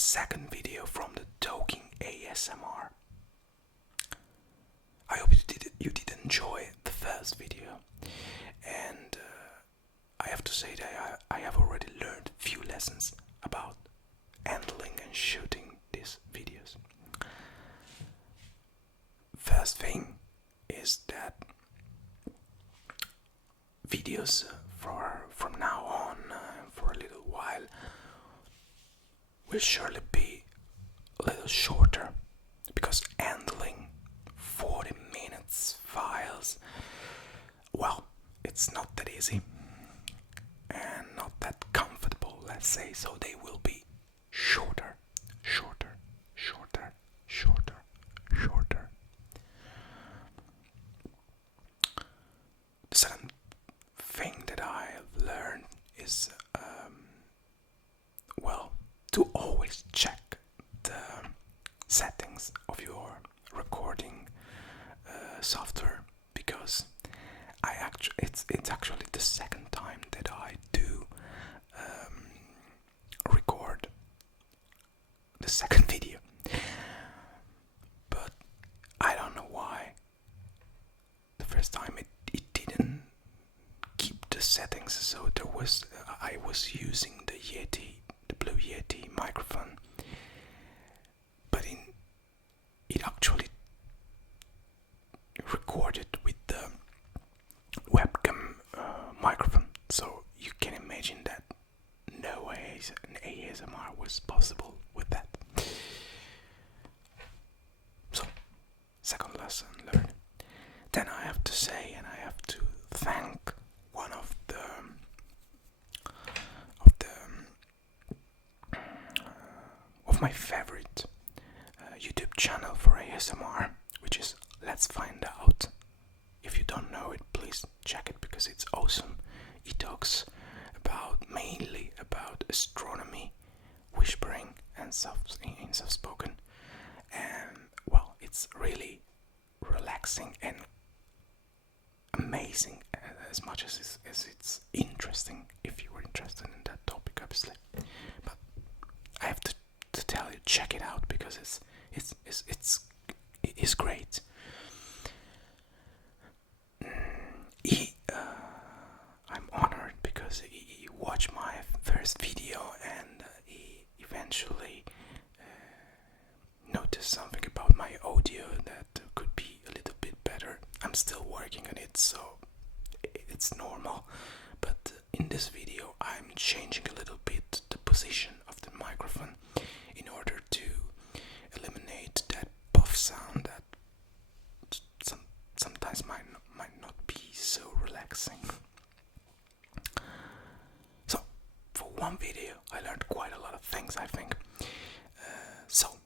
second video from the Talking ASMR. I hope you did enjoy the first video, and I have to say that I have already learned a few lessons about handling and shooting these videos. First thing is that videos from now on, for a little while, will surely be a little shorter, because handling 40 minutes files, well, it's not that easy and not that comfortable, let's say, so they will be shorter. The second thing that I have learned is, to always check the settings of your recording software, because it's actually the second time that I do record the second video, but I don't know why. The first time it didn't keep the settings, so I was using the Blue Yeti microphone, but it actually recorded with the webcam microphone, so you can imagine that no way an ASMR was possible with that. So, second lesson learned. Then I have to say, and I have to thank one of my favorite YouTube channel for ASMR, which is Let's Find Out. If you don't know it, please check it, because it's awesome. He talks mainly about astronomy, whispering, and soft-spoken, and well, it's really relaxing and amazing, as much as it's interesting, if you were interested in that topic, obviously. But I have to tell you, check it out, because it's great. I'm honored because he watched my first video, and he eventually noticed something about my audio that could be a little bit better. I'm still working on it, so it's normal, but in this video I'm changing a little bit the position of the microphone in order to eliminate that puff sound that sometimes might not be so relaxing. So, for one video I learned quite a lot of things, I think. So,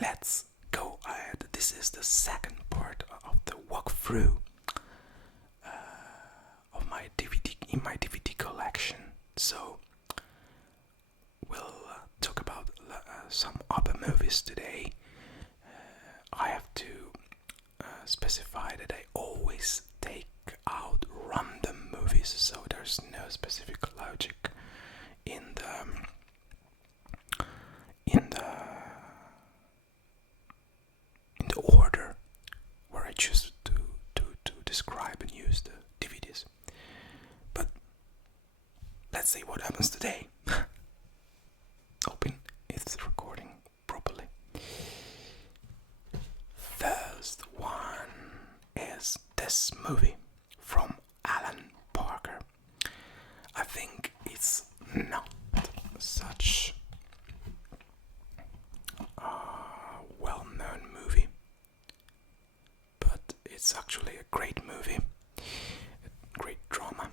let's go ahead. This is the second part of the walkthrough of my DVD collection. So we'll talk about some other movies today. I have to specify that I always take out random movies, so there's no specific logic in the order where I choose to describe and use the DVDs. But let's see what happens today. Hoping it's recording properly. First one is this movie from Alan Parker. I think it's not such a well-known movie, but it's actually a great movie, a great drama,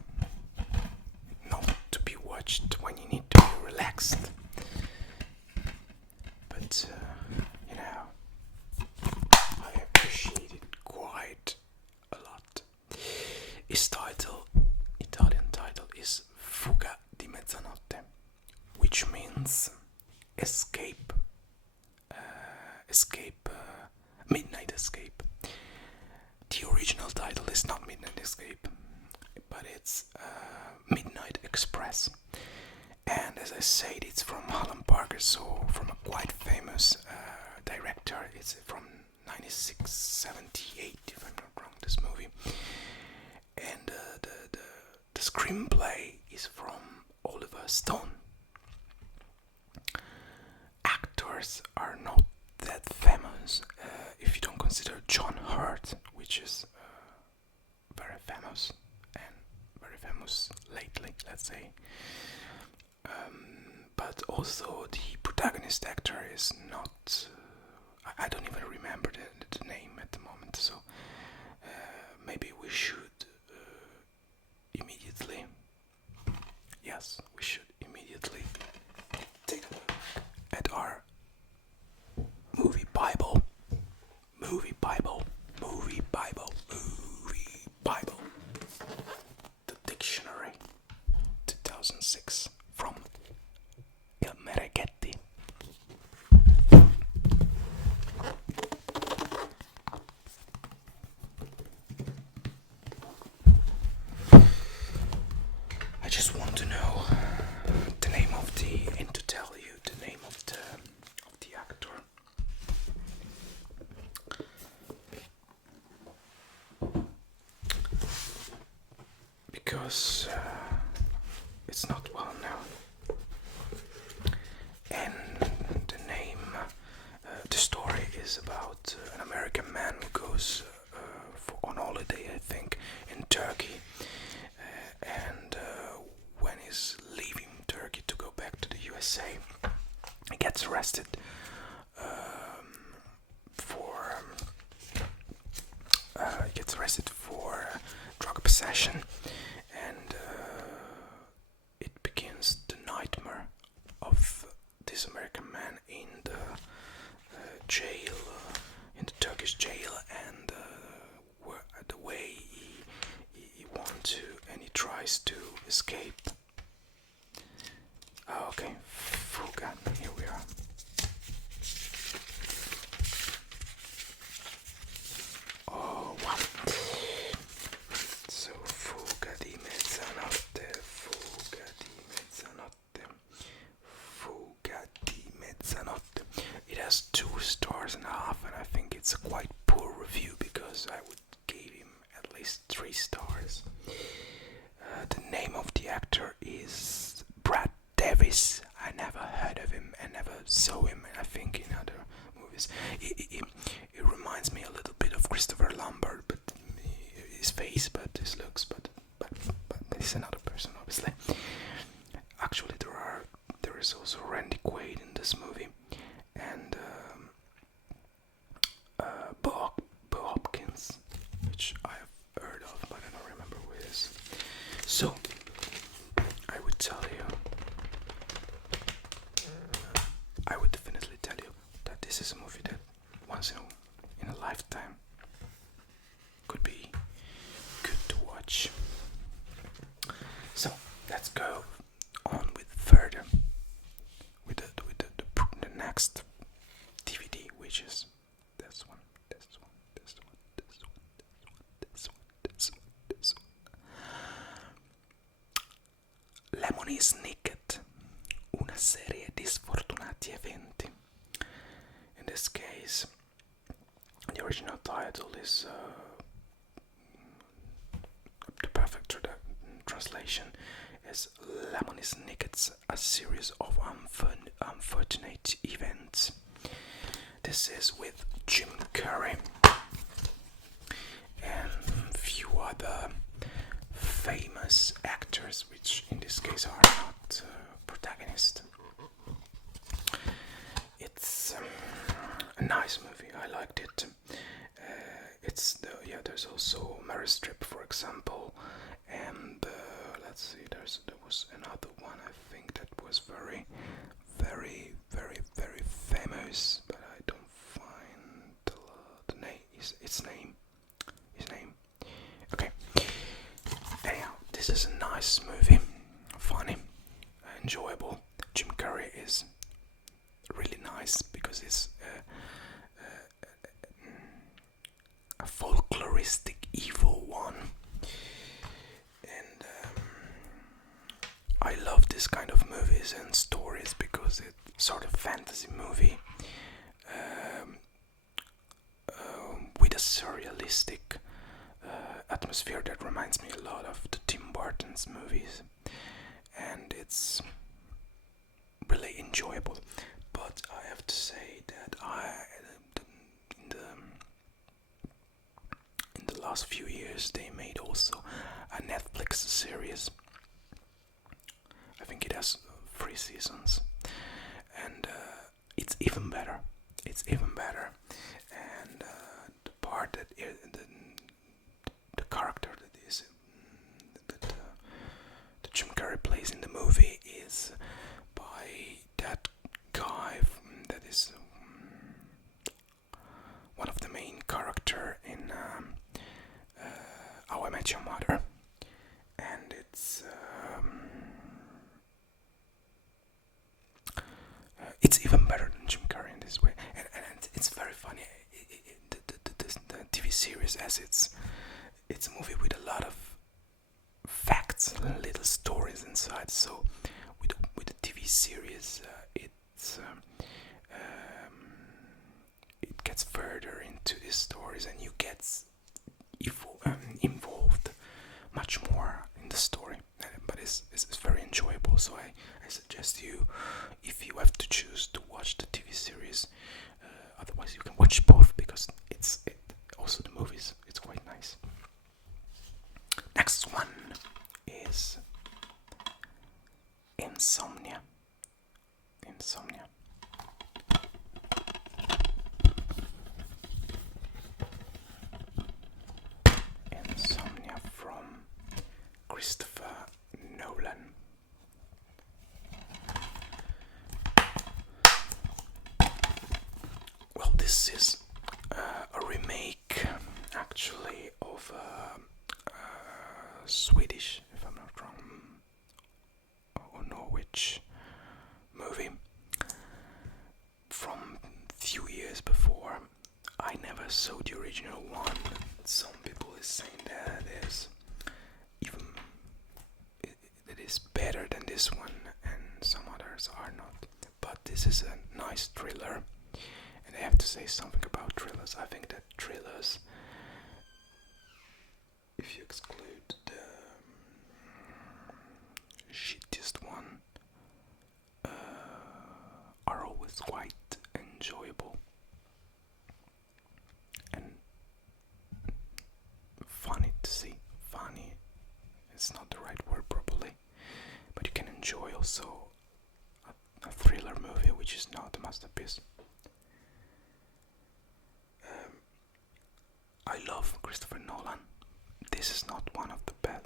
not to be watched when you need to be relaxed, but I appreciate it quite a lot. Its Italian title is Fuga di Mezzanotte, which means Midnight Escape. The original title is not Midnight Escape, but it's Midnight Express. And as I said, it's from Alan Parker, so from a quite famous director. It's from 1978, if I'm not wrong, this movie. And the screenplay is from Oliver Stone. Actors are not that famous if you don't consider John Hurt, which is very famous and very famous lately, let's say. But also the protagonist actor is not. I don't even remember the name at the moment, so maybe we should immediately. Yes, we should immediately take a look at our movie Bible. Movie Bible. Movie Bible. Movie Bible. The dictionary. 2006 from Il Mereghetti. I just want to know the name of and to tell you the name of the actor. Because it's not well known. And the name, the story is about an American man who goes on holiday, I think, in Turkey. And when he's leaving Turkey to go back to the USA, he gets arrested for drug possession, and it begins the nightmare of this American man in the jail, in the Turkish jail, and the way he wants to, and he tries to escape. Oh, okay, Fuga, here we are. Oh, wow. So, Fuga di mezzanotte, Fuga di mezzanotte, Fuga di mezzanotte. It has 2.5 stars, and I think it's a quite poor review because I would give him at least 3 stars. The name of the actor is Brad Davis. I never heard of him and never saw him, I think, in other movies. It reminds me a little bit of Christopher Lambert, but his face, but his looks, but he's another person, obviously. Actually, there is also Randy Quaid in this movie, and Bo Hopkins, which I have heard of, but I don't remember who it is. So, I would definitely tell you that this is a movie that once in a lifetime could be good to watch. So let's go on with further with the next DVD, which is this one. Lemony Snicket, una serie di sfortunati eventi. In this case, the original title is the perfect translation is Lemony Snicket's A Series of Unfortunate Events. This is with Jim Carrey and few other famous actors, which in this case are not protagonists. It's a nice movie. I liked it. There's also Meryl Streep, for example, and let's see. There was another one I think that was very, very, very, very famous, but I don't find the name. His name. Okay. Anyhow, this is a nice movie, funny, enjoyable. Jim Carrey is really nice because it's a folkloristic evil one, and I love this kind of movies. movies and stories because it's sort of fantasy movie with a surrealistic atmosphere that reminds me a lot of the Tim Burton's movies, and it's really enjoyable. But I have to say that in the last few years they made also a Netflix series. I think it has 3 seasons, and it's even better. It's even better, and the part that the character that Jim Carrey plays in the movie is by that guy that is one of the main character in How I Met Your Mother, and it's even better than Jim Carrey in this way, and it's very funny. The TV series, as it's a movie with a lot of facts, little stories inside. So with the TV series, it gets further into these stories, and you get involved much more in the story. But it's very enjoyable. So I suggest you, if you have to choose to watch the TV series, otherwise you can watch both because also the movies. It's quite nice. Next one is Insomnia. Insomnia. Insomnia from Christopher Nolan. Well, this is a remake, actually, of Swedish, if I'm not wrong, or Norwich movie from few years before. I never saw the original one. Some people is saying that it is better than this one, and some others are not. But this is a nice thriller, and I have to say something about thrillers. I think that thrillers, if you exclude the shittiest one, are always quite enjoyable and funny to see. Funny is not the right word probably, but you can enjoy also a thriller movie which is not a masterpiece. I love Christopher Nolan. This is not one of the best.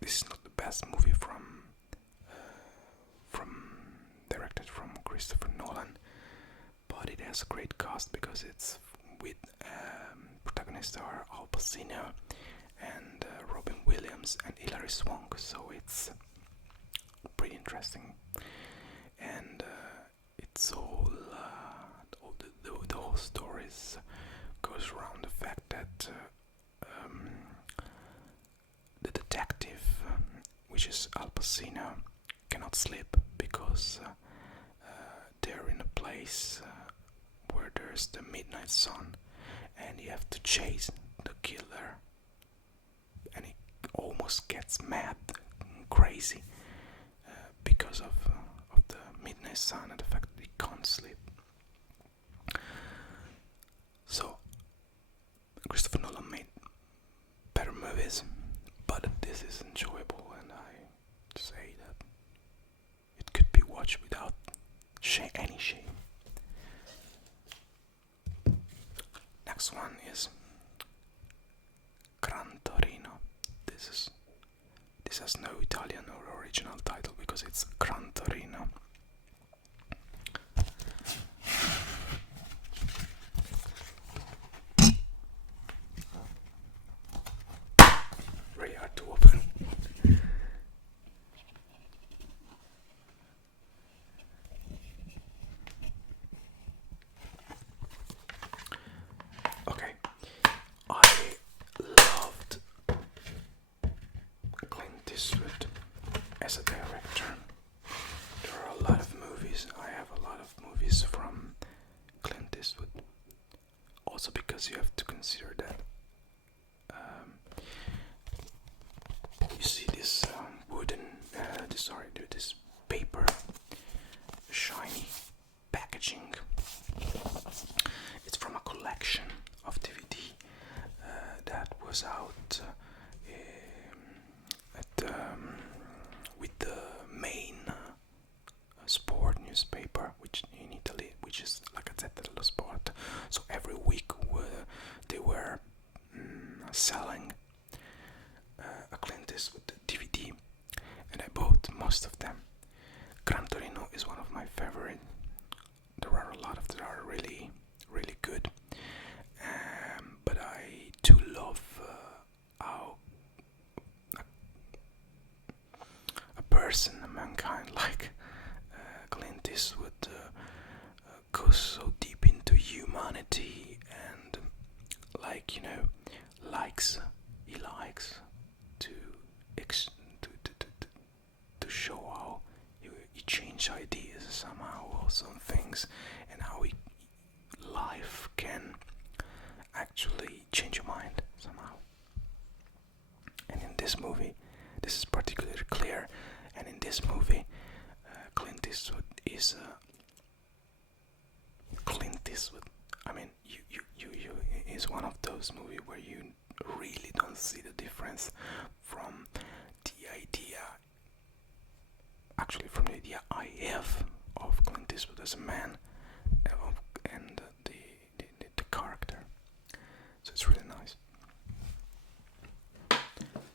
This is not the best movie directed from Christopher Nolan, but it has a great cast because it's with protagonists are Al Pacino and Robin Williams and Hilary Swank, so it's pretty interesting, and it's all the whole story goes around the fact that the detective, which is Al Pacino, cannot sleep because they're in a place where there's the midnight sun, and you have to chase the killer, and he almost gets mad, crazy, because of the midnight sun and the fact that he can't sleep. So Christopher Nolan made better movies, but this is enjoyable, and I say that it could be watched without any shame. Next one is Gran Torino. This has no Italian or original title because it's Gran Torino. Very hard to open. Okay, I loved Clint Eastwood as a director. There are a lot of movies. I have a lot of movies from Clint Eastwood. Also because you have to consider that you see this this paper, shiny packaging. It's from a collection of DVD that was out with the main sport newspaper, which in Italy, which is La Gazzetta dello Sport. So every week they were selling a Clint Eastwood DVD, and I bought most of them. Gran Torino is one of my favorite. There are a lot of that are really, really good. But I do love how a person, a mankind like Clint Eastwood goes so deep into humanity and, like, you know, he likes to show how he changed ideas somehow also on things, and how life can actually change your mind somehow. And in this movie, this is particularly clear. And in this movie, Clint Eastwood is Clint Eastwood. I mean, you is one of those movies where you really don't see the difference from the idea. Actually, from the idea I have of Clint Eastwood as a man, and the character. So it's really nice.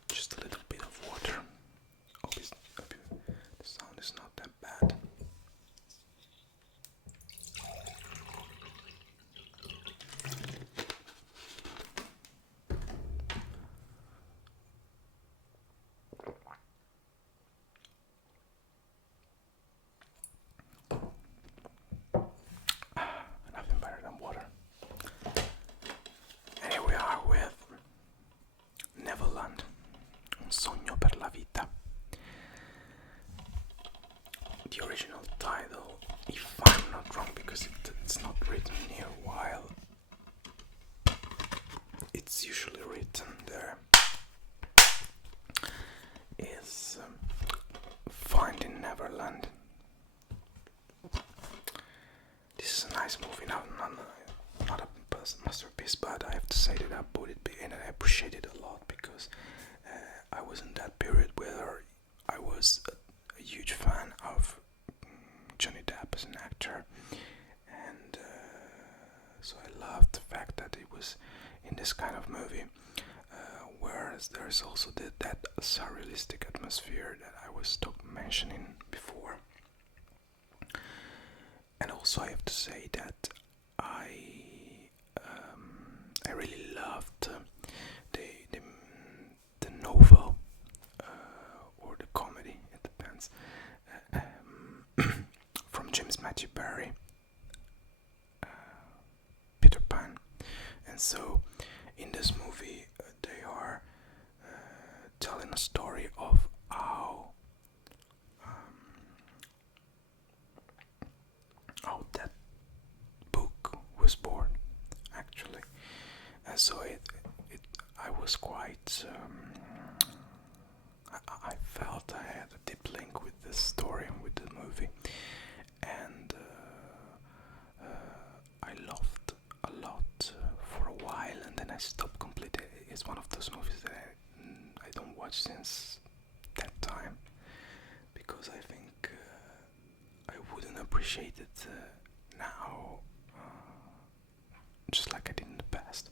Just a little bit of water. The sound is not that bad. Nothing better than water. And here we are with Neverland, un sogno per la vita. The original title, if I'm not wrong, because it's not written here, while it's usually written there, is Finding Neverland. This is a nice movie, not a masterpiece, but I have to say that I bought it and I appreciate it a lot, because I was in that period where I was a huge fan of Johnny Depp as an actor, and so I loved the fact that it was in this kind of movie, whereas there's also that surrealistic atmosphere that I was mentioning before. And also I have to say that I really loved the novel or the comedy, it depends, from James Matthew Barrie, Peter Pan. And so in this movie they are telling a story of how that book was born, actually. And so I was quite I felt I had a deep link with this story and with the movie, and I loved a lot for a while, and then I stopped completely. It's one of those movies that I don't watch since that time, because I think I wouldn't appreciate it now, just like I did in the past.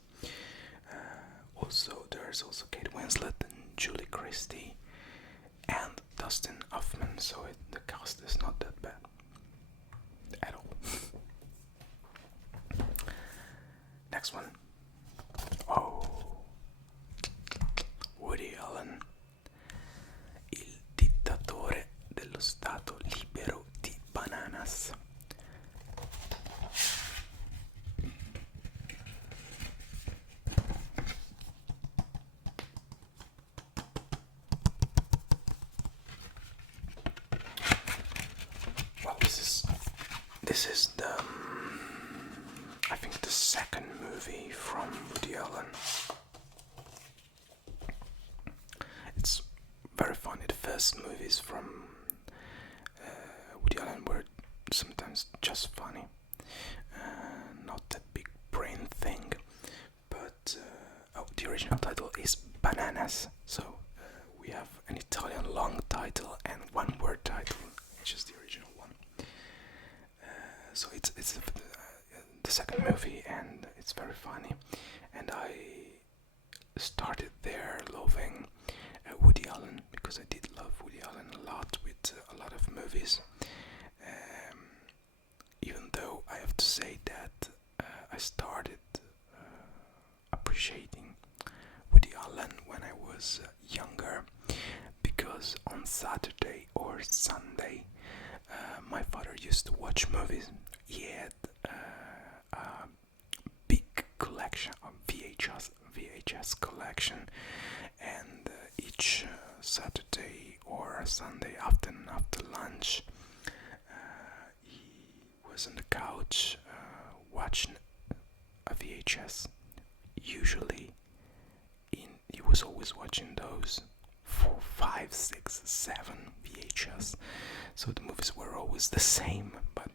Also, there's also Kate Winslet and Julie Christie and Dustin Hoffman, so the cast is not that bad at all. Next one. Oh, Woody Allen, il dittatore dello Stato libero di Bananas. This is I think the second movie from Woody Allen. It's very funny. The first movies from Woody Allen were sometimes just funny, not that big brain thing. But the original title is Bananas. So we have an Italian long title and one word title, which is the original one. So it's the second movie, and it's very funny. And I started there loving Woody Allen, because I did love Woody Allen a lot with a lot of movies. Even though I have to say that I started appreciating Woody Allen when I was younger, because on Saturday or Sunday my father used to watch movies. He had a big collection of VHS collection, and each Saturday or Sunday afternoon after lunch he was on the couch watching a VHS. Usually he was always watching those 4, 5, 6, 7 VHS, so the movies were always the same. But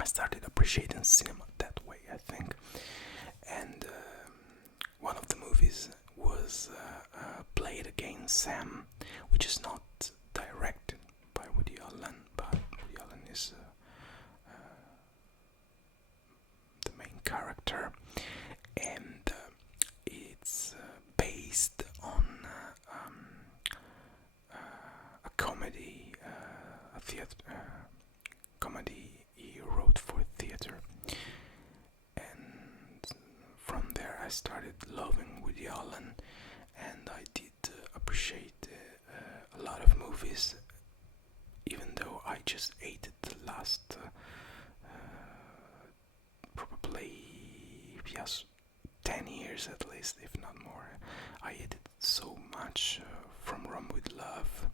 I started appreciating cinema that way, I think. And one of the movies was Play It Again, Sam, which is not directed by Woody Allen, but Woody Allen is the main character, and it's based on a comedy, a theater comedy he wrote for theater. And from there I started loving Woody Allen, and I did appreciate a lot of movies, even though I just hated the last probably 10 years at least, if not more. I hated so much From Rome with Love.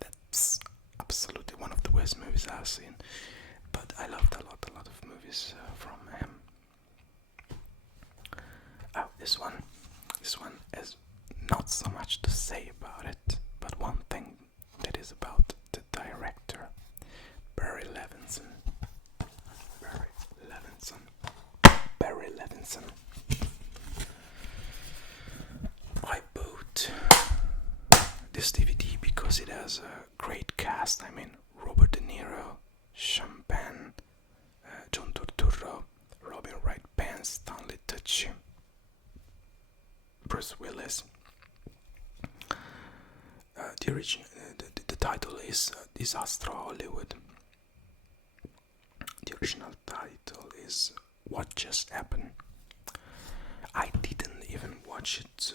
That's absolutely one of the worst movies I've seen, but I loved a lot of movies from him. This one has not so much to say about it, but one thing that is about the director, Barry Levinson. I bought this DVD because it has a great cast. I mean, Robert De Niro, Sean Penn, John Turturro, Robin Wright Penn, Stanley Tucci, Bruce Willis. The title is Disaster Hollywood. The original title is What Just Happened. I didn't even watch it.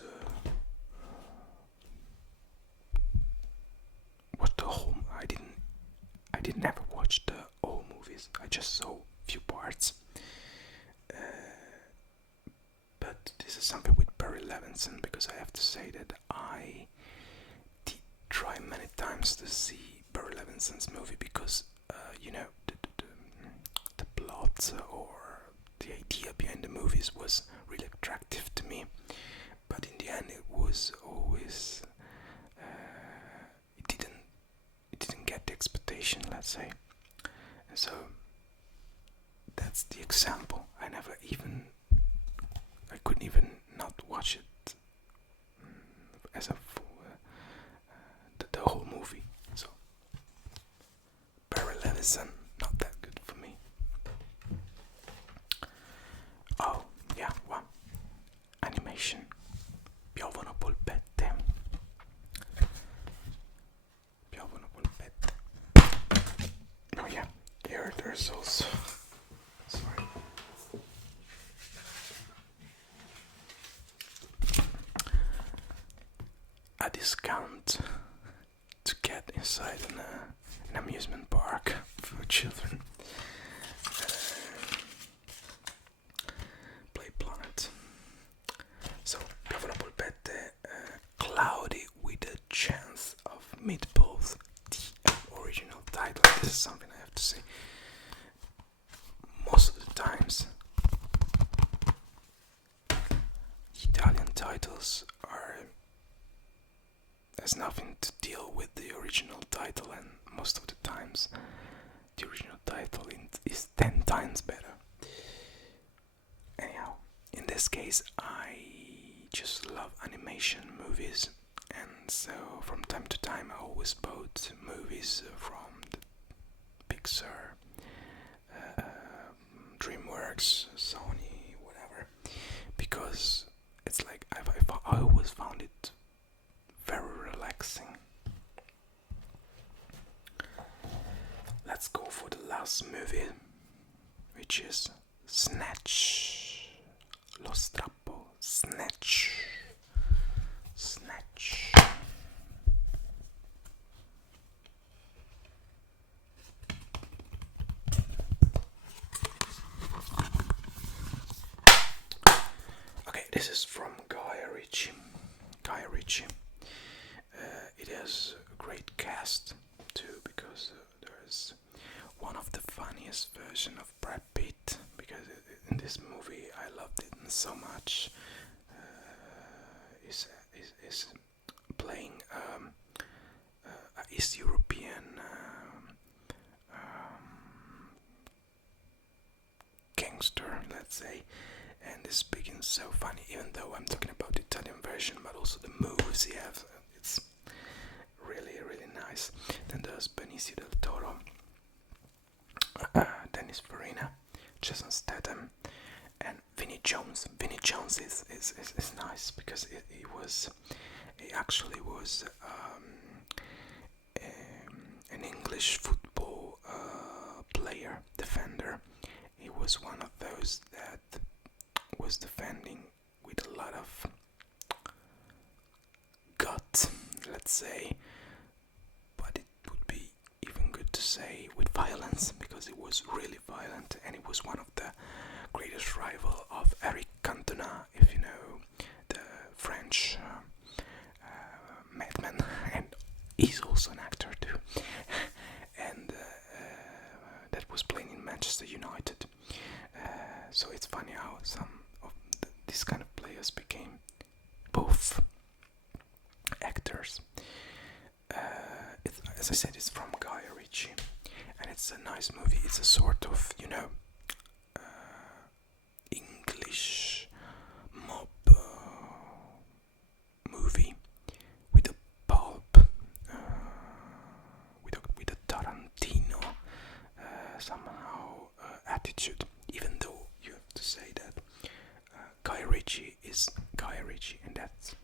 I did never watch the whole movies. I just saw few parts. But this is something with Barry Levinson, because I have to say that I did try many times to see Barry Levinson's movie, because the plot or the idea behind the movies was really attractive to me. But in the end, it was always it didn't get the expectation, let's say. And so that's the example. I couldn't even not watch it as a full, the whole movie. So Barry Levinson, not that good for me. Oh yeah, one animation. Piovono polpette. Oh yeah, here there's also. Sorry. A discount to get inside an amusement park for children. Play Planet. So, Piovono polpette, Cloudy with a Chance of Meatballs, the original title. This is something I subtitles has nothing to deal with the original title, and most of the times the original title is 10 times better. Anyhow, in this case I just love animation movies, and so from time to time I always bought movies from the Pixar, DreamWorks, Sony, whatever, because it's like I always found it very relaxing. Let's go for the last movie, which is Snatch. Lo strappo, Snatch. Snatch. Okay, this is from Guy Ritchie. It has a great cast too, because there's one of the funniest version of Brad Pitt, because in this movie I loved it so much. Is playing East European gangster, let's say, and is speaking so funny, even though I'm talking about the Italian version, but also the moves he has. It's really, really nice. Then there's Benicio del Toro, Dennis Farina, Jason Statham, and Vinnie Jones. Vinnie Jones is nice because he actually was an English football player, defender. He was one of those that was defending with a lot of gut, let's say, but it would be even good to say with violence, because it was really violent, and it was one of the greatest rival of Eric Cantona, if you know, the French madman, and he's also an actor too, and that was playing in Manchester United. So it's funny how some of these kind of players became both actors. As I said, it's from Guy Ritchie, and it's a nice movie. It's a sort of, English mob movie with a pulp, with a Tarantino somehow attitude. Even though you have to say that Guy Ritchie is Guy Ritchie, and that's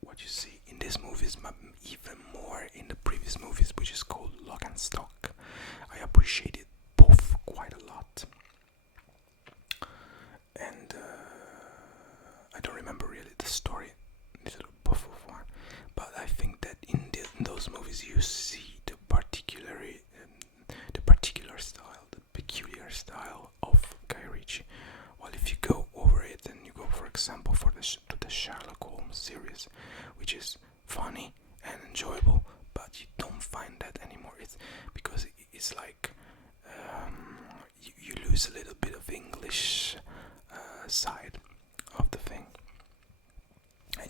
what you see in these movies, but even more in the previous movies, which is called Lock and Stock. I appreciated both quite a lot, and I don't remember really the story, both of one, but I think that in those movies you see the particular style, the peculiar style of Guy Ritchie. Well, if you go over it and you go, for example, to the Sherlock Holmes series, which is funny and enjoyable, but you don't find that anymore. It's because it's like you lose a little bit of English side of the thing.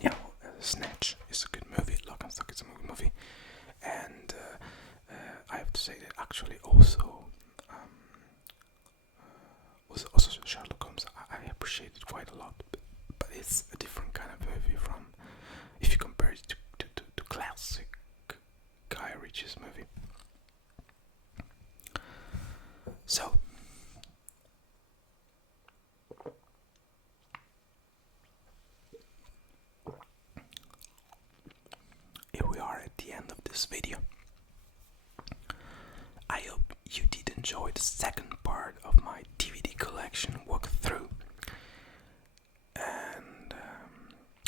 And Snatch is a good movie. Lock and Stock is a good movie, and I have to say that actually also Sherlock Holmes I appreciate it quite a lot, but it's a different kind of movie from, if you compare it to classic Guy Ritchie's movie. So here we are at the end of this video. I hope you did enjoy the second part of my DVD collection walkthrough, and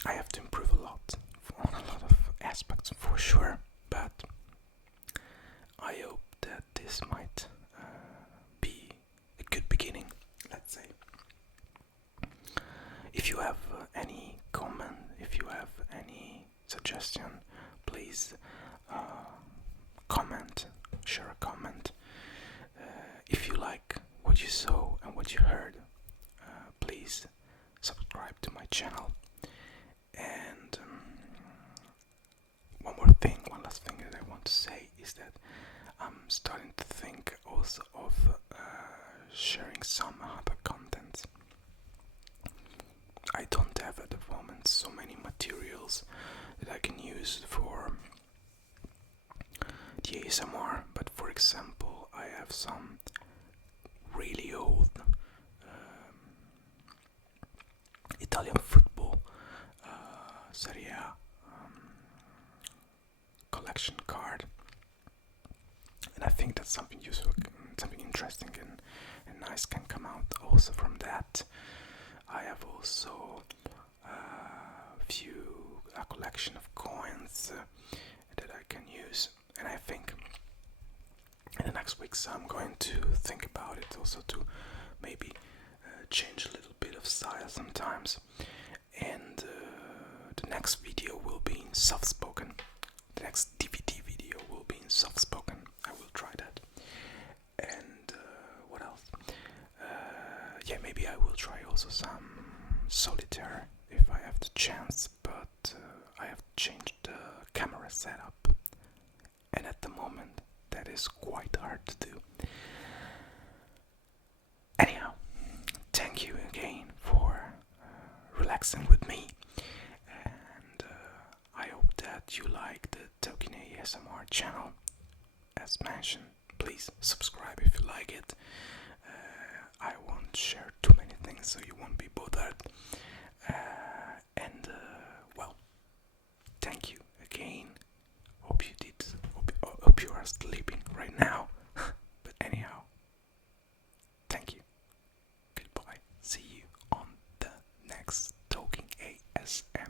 I have to improve a lot on a lot of aspects for sure, but I hope that this might be a good beginning, let's say. If you have any comment, if you have any suggestion, please comment, share a comment. If you like what you saw and what you heard, please subscribe to my channel. is that I'm starting to think also of sharing some other content. I don't have at the moment so many materials that I can use for the ASMR, but for example, I have some really old Italian football Serie A collection card, and I think that something useful, something interesting and nice can come out also from that. I have also a collection of coins that I can use, and I think in the next weeks I'm going to think about it also to maybe change a little bit of style sometimes, and the next video will be in soft spoken. The next DVD video will be in soft spoken. I will try that. And what else? Yeah, maybe I will try also some solitaire if I have the chance, but I have changed the camera setup, and at the moment that is quite hard to do. Anyhow, thank you again for relaxing with me, and I hope that you like the Token ASMR channel. As mentioned, please subscribe if you like it. I won't share too many things so you won't be bothered. And well, thank you again. Hope you are sleeping right now. But anyhow, thank you. Goodbye. See you on the next Talking ASMR.